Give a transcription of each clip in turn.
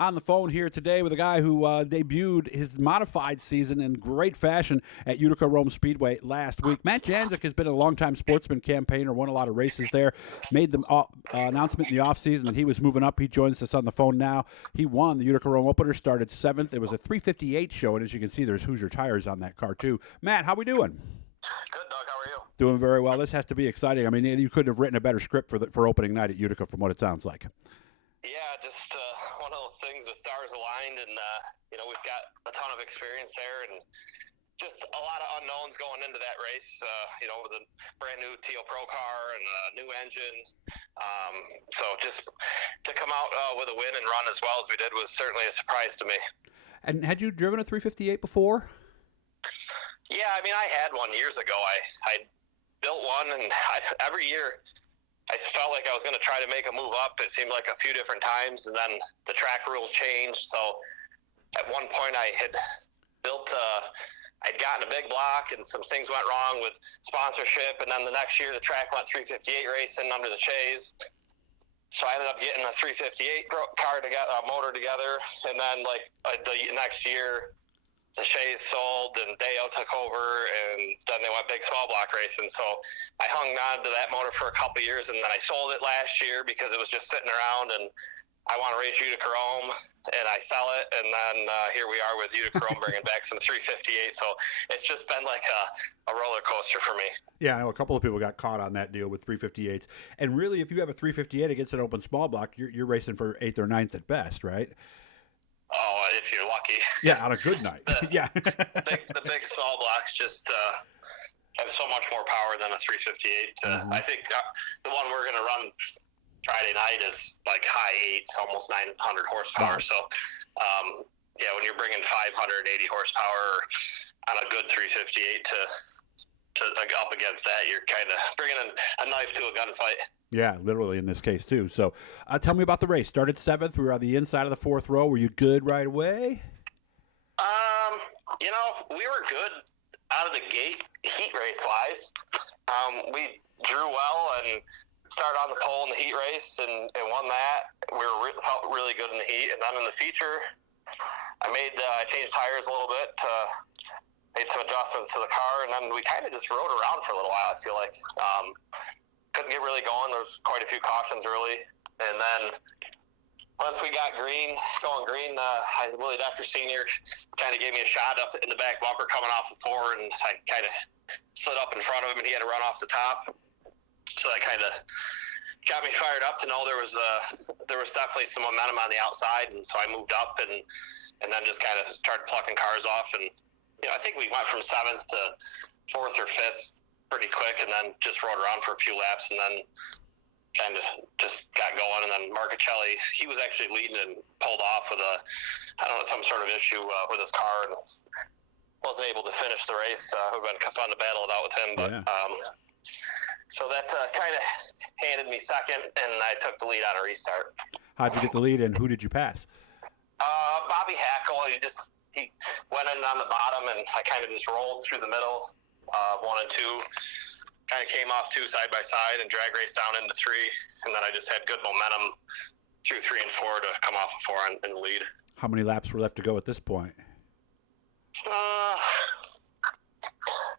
on the phone here today with a guy who debuted his modified season in great fashion at Utica Rome Speedway last week. Matt Janczuk has been a longtime sportsman campaigner, won a lot of races there, made the announcement in the offseason that he was moving up. He joins us on the phone now. He won the Utica Rome Opener, started 7th. It was a 3:58 show, and as you can see, there's Hoosier tires on that car too. Matt, how we doing? Good, Doug. How are you? Doing very well. This has to be exciting. I mean, you couldn't have written a better script for opening night at Utica from what it sounds like. Yeah, just one of those things. The stars aligned, and we've got a ton of experience there, and just a lot of unknowns going into that race. With a brand new Teal Pro car and a new engine. So just to come out with a win and run as well as we did was certainly a surprise to me. And had you driven a 358 before? Yeah, I mean, I had one years ago. I built one, and every year I felt like I was going to try to make a move up. It seemed like a few different times, and then the track rules changed. So at one point I had built I'd gotten a big block, and some things went wrong with sponsorship, and then the next year the track went 358 racing under the Chaise. So I ended up getting a 358 car together, motor together, and then the next year the Chaise sold and Deo took over, and then they went big small block racing. So I hung on to that motor for a couple of years, and then I sold it last year because it was just sitting around, and I want to race Utica Rome, and I sell it, and then here we are with Utica Rome bringing back some 358. So it's just been like a roller coaster for me. Yeah, I know a couple of people got caught on that deal with 358s. And really, if you have a 358 against an open small block, you're racing for 8th or 9th at best, right? Oh, if you're lucky. Yeah, on a good night. Yeah. the big small blocks just have so much more power than a 358. Mm-hmm. I think the one we're going to run Friday night is like high 8s, almost 900 horsepower. Wow. So, when you're bringing 580 horsepower on a good 358 to up against that, you're kind of bringing a knife to a gunfight. Yeah, literally in this case too. So tell me about the race. Started 7th. We were on the inside of the 4th row. Were you good right away? We were good out of the gate, heat race-wise. We drew well and started on the pole in the heat race and won that. We felt really good in the heat. And then in the feature, I changed tires a little bit, made some adjustments to the car, and then we kind of just rode around for a little while, I feel like. Couldn't get really going. There was quite a few cautions early. And then once we got going green, Willie Decker Sr. kind of gave me a shot up in the back bumper coming off the 4, and I kind of slid up in front of him, and he had to run off the top. So that kind of got me fired up to know there was definitely some momentum on the outside, and so I moved up and then just kind of started plucking cars off. And I think we went from 7th to 4th or 5th pretty quick, and then just rode around for a few laps, and then kind of just got going. And then Marchicelli, he was actually leading and pulled off with some sort of issue with his car, and wasn't able to finish the race. It would have been fun to battle it out with him, but yeah. So that kind of handed me second, and I took the lead on a restart. How'd you get the lead, and who did you pass? Bobby Hackle. He went in on the bottom, and I kind of just rolled through the middle, 1 and 2. Kind of came off 2 side by side and drag raced down into 3, and then I just had good momentum through 3 and 4 to come off of 4 in the lead. How many laps were left to go at this point?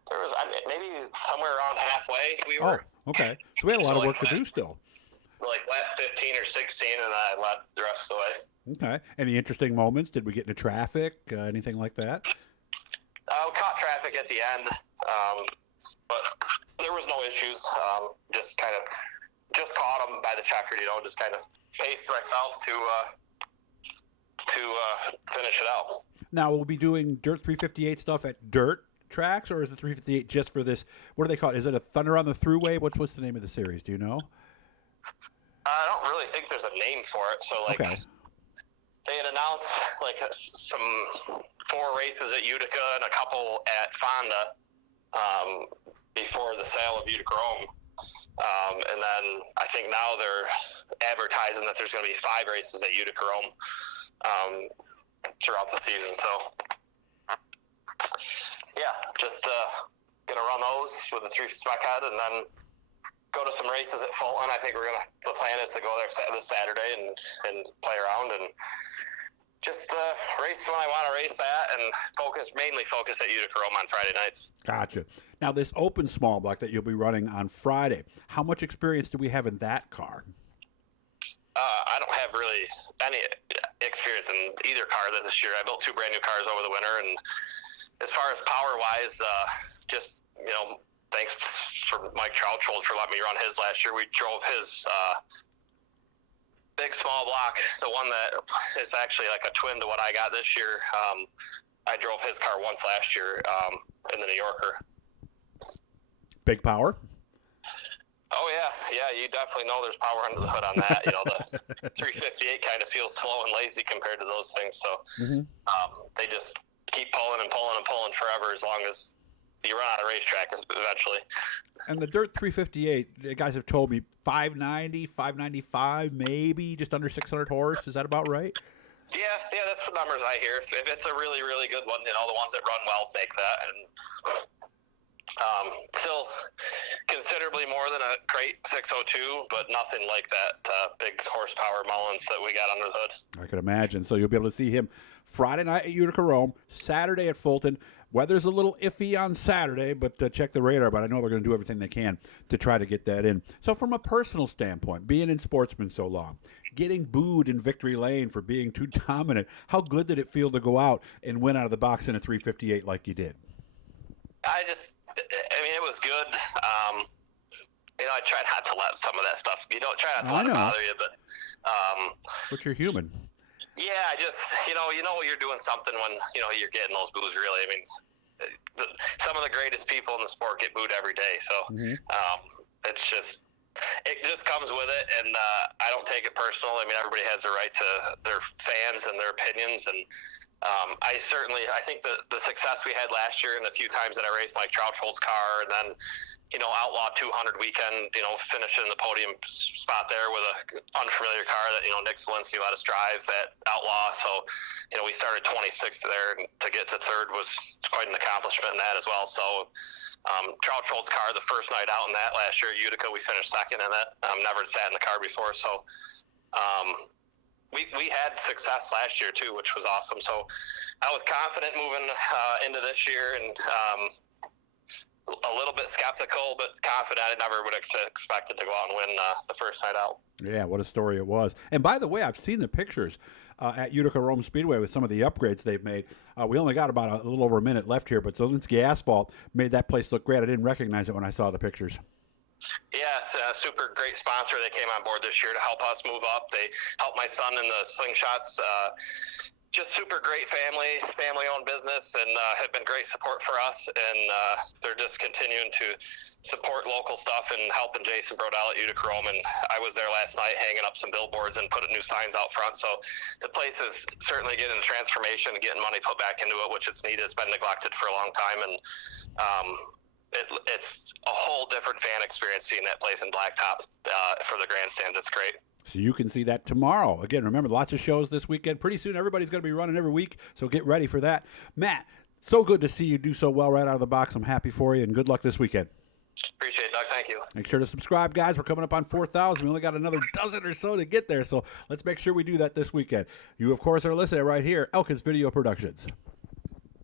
There was maybe somewhere around halfway. Okay. So we had a lot of work to do still. Like lap 15 or 16, and I led the rest of the way. Okay. Any interesting moments? Did we get into traffic? Anything like that? We caught traffic at the end, but there was no issues. Just caught them by the checker, just kind of paced myself to finish it out. Now, we'll be doing dirt 358 stuff at dirt tracks, or is the 358 just for this? What do they call it? Is it a Thunder on the Thruway? What's the name of the series? Do you know? I don't really think there's a name for it. So, okay. They had announced some 4 races at Utica and a couple at Fonda before the sale of Utica Rome. And then I think now they're advertising that there's going to be 5 races at Utica Rome throughout the season. So, just going to run those with a 3-spec head, and then go to some races at Fulton. I think the plan is to go there this Saturday and play around and Just race when I want to race that, and mainly focus at Utica Rome on Friday nights. Gotcha. Now, this open small block that you'll be running on Friday, how much experience do we have in that car? I don't have really any experience in either car this year. I built 2 brand new cars over the winter, and as far as power-wise, just, thanks for Mike Trouchold for letting me run his last year. We drove his big small block, the one that is actually like a twin to what I got this year. I drove his car once last year in the New Yorker. Big power? Oh yeah, you definitely know there's power under the hood on that. The 358 kind of feels slow and lazy compared to those things. So they just keep pulling and pulling and pulling forever as long as you run out of racetrack eventually. And the dirt 358, the guys have told me 590, 595, maybe just under 600 horse. Is that about right? Yeah, that's the numbers I hear. If it's a really, really good one, the ones that run well take that. And still considerably more than a crate 602, but nothing like that big horsepower Mullins that we got under the hood. I can imagine. So you'll be able to see him Friday night at Utica Rome, Saturday at Fulton. Weather's a little iffy on Saturday, but check the radar. But I know they're going to do everything they can to try to get that in. So from a personal standpoint, being in sportsman so long, getting booed in victory lane for being too dominant, how good did it feel to go out and win out of the box in a 358 like you did? It was good. I try not to let some of that stuff, try not to let it bother you, but you're human. Yeah, you know you're doing something when, you're getting those boos, really. Some of the greatest people in the sport get booed every day, so it just comes with it, and I don't take it personal. Everybody has the right to their fans and their opinions, and I think the success we had last year and the few times that I raced Mike Trouchold's car, and then Outlaw 200 weekend, finishing the podium spot there with a unfamiliar car that, Nick Zielinski let us drive at Outlaw. So, we started 26th there, and to get to third was quite an accomplishment in that as well. So, Trouchold's car, the first night out in that last year at Utica, we finished second in that. Never sat in the car before. So, we had success last year too, which was awesome. So I was confident moving into this year, and a little bit skeptical, but confident. I never would have expected to go out and win the first night out. Yeah, what a story it was. And by the way, I've seen the pictures at Utica Rome Speedway with some of the upgrades they've made. We only got about a little over a minute left here, but Zielinski Asphalt made that place look great. I didn't recognize it when I saw the pictures. Yeah, it's a super great sponsor. They came on board this year to help us move up. They helped my son in the slingshots. Just super great family-owned business, and have been great support for us. And they're just continuing to support local stuff and helping Jason Brodell at Utica Rome. And I was there last night hanging up some billboards and putting new signs out front. So the place is certainly getting transformation and getting money put back into it, which it's needed. It's been neglected for a long time, and it's a whole different fan experience seeing that place in Blacktop for the grandstands. It's great. So you can see that tomorrow. Again, remember, lots of shows this weekend. Pretty soon, everybody's going to be running every week, so get ready for that. Matt, so good to see you do so well right out of the box. I'm happy for you, and good luck this weekend. Appreciate it, Doug. Thank you. Make sure to subscribe, guys. We're coming up on 4,000. We only got another dozen or so to get there, so let's make sure we do that this weekend. You, of course, are listening right here, Elkins Video Productions.